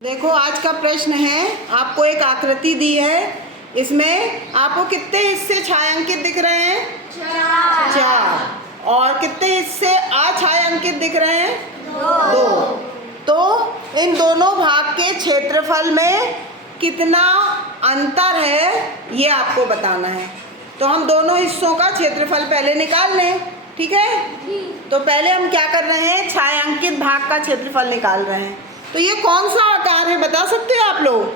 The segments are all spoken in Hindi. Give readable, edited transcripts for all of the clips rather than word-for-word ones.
देखो आज का प्रश्न है, आपको एक आकृति दी है, इसमें आपको कितने हिस्से छायांकित दिख रहे हैं? चार। और कितने हिस्से अछायांकित दिख रहे हैं? दो। तो इन दोनों भाग के क्षेत्रफल में कितना अंतर है ये आपको बताना है। तो हम दोनों हिस्सों का क्षेत्रफल पहले निकाल लें, ठीक है? तो पहले हम क्या कर रहे हैं, छायांकित भाग का क्षेत्रफल निकाल रहे हैं। तो ये कौन सा आकार है बता सकते हो आप लोग?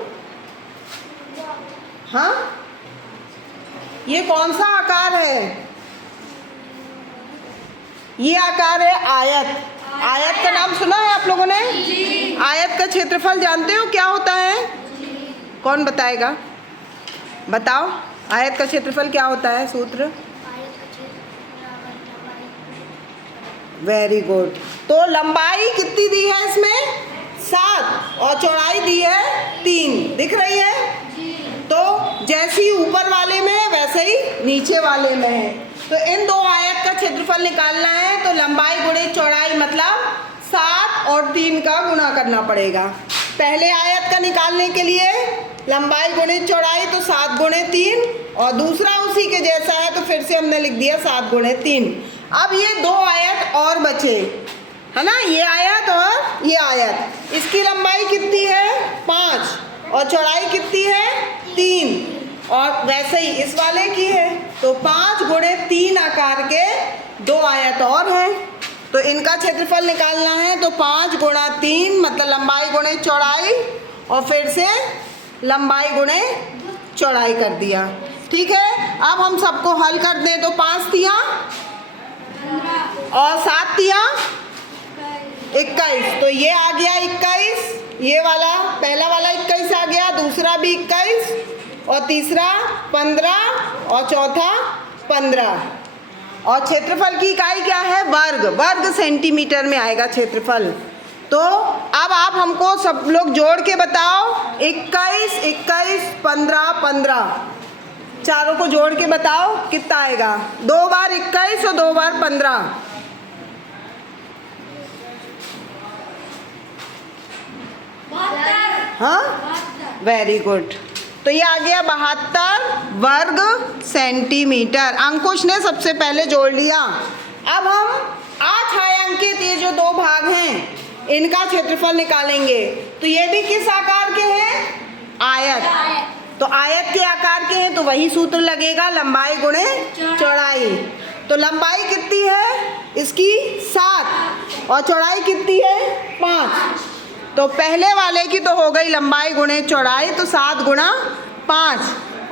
हाँ, ये कौन सा आकार है? ये आकार है आयत। आयत का नाम सुना है आप लोगों ने? आयत का क्षेत्रफल जानते हो क्या होता है? कौन बताएगा? बताओ, आयत का क्षेत्रफल क्या होता है? सूत्र। Very good. तो लंबाई कितनी दी है इसमें? 7 और चौड़ाई दी है 3। दिख रही है? तो जैसी ऊपर वाले में है वैसे ही नीचे वाले में है। तो इन दो आयत का क्षेत्रफल निकालना है तो लंबाई गुणे चौड़ाई मतलब 7 और 3 का गुणा करना पड़ेगा। पहले आयत का निकालने के लिए लंबाई गुणे चौड़ाई तो 7 गुणे 3, और दूसरा उसी के जैसा है तो फिर से हमने लिख दिया 7 गुणे 3। अब ये दो आयत और बचे, है ना? ये आयत और ये आयत। इसकी लंबाई कितनी है? 5 और चौड़ाई कितनी है? 3। और वैसे ही इस वाले की है तो 5 गुणे 3 आकार के दो आयत और हैं। तो इनका क्षेत्रफल निकालना है तो 5 गुणा 3 मतलब लंबाई गुणे चौड़ाई, और फिर से लंबाई गुणे चौड़ाई कर दिया। ठीक है, अब हम सबको हल कर दें तो 5 तिया और 7 तिया 21। तो ये आ गया 21, ये वाला पहला वाला 21 आ गया, दूसरा भी 21 और तीसरा 15 और चौथा 15। और क्षेत्रफल की इकाई क्या है? वर्ग। वर्ग सेंटीमीटर में आएगा क्षेत्रफल। तो अब आप हमको सब लोग जोड़ के बताओ, 21 21 15 15, चारों को जोड़ के बताओ कितना आएगा? 2 बार 21 और 2 बार 15। हाँ, वेरी गुड। तो ये आ गया 72 वर्ग सेंटीमीटर। अंकुश ने सबसे पहले जोड़ लिया। अब हम अछायांकित ये जो दो भाग हैं इनका क्षेत्रफल निकालेंगे। तो ये भी किस आकार के हैं? आयत। तो आयत के आकार के हैं तो वही सूत्र लगेगा, लंबाई गुणे चौड़ाई। तो लंबाई कितनी है इसकी? 7 और चौड़ाई कितनी है? 5। तो पहले वाले की तो हो गई लंबाई गुणे चौड़ाई, तो 7 गुणा 5।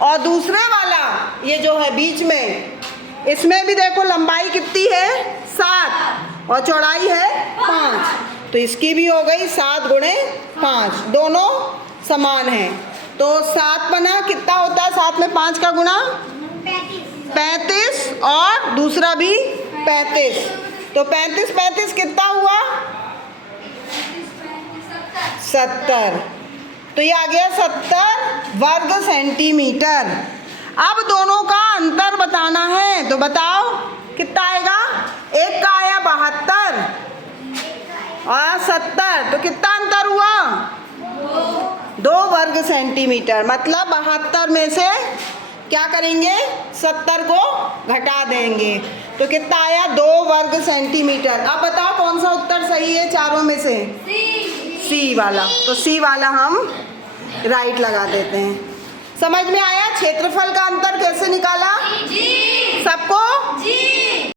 और दूसरे वाला ये जो है बीच में, इसमें भी देखो लंबाई कितनी है? 7 और चौड़ाई है 5। तो इसकी भी हो गई 7 गुणे 5, दोनों समान हैं। तो 7 बना कितना होता है? 7 में 5 का गुणा 35 और दूसरा भी 35। तो 35 35 कितना हुआ? 70। तो ये आ गया 70 वर्ग सेंटीमीटर। अब दोनों का अंतर बताना है तो बताओ कितना आएगा? एक का आया 72 और 70, तो कितना अंतर हुआ? 2 वर्ग सेंटीमीटर। मतलब 72 में से क्या करेंगे? 70 को घटा देंगे। तो कितना आया? 2 वर्ग सेंटीमीटर। अब बताओ कौन सा उत्तर सही है चारों में से? सी वाला। तो सी वाला हम राइट लगा देते हैं। समझ में आया क्षेत्रफल का अंतर कैसे निकाला?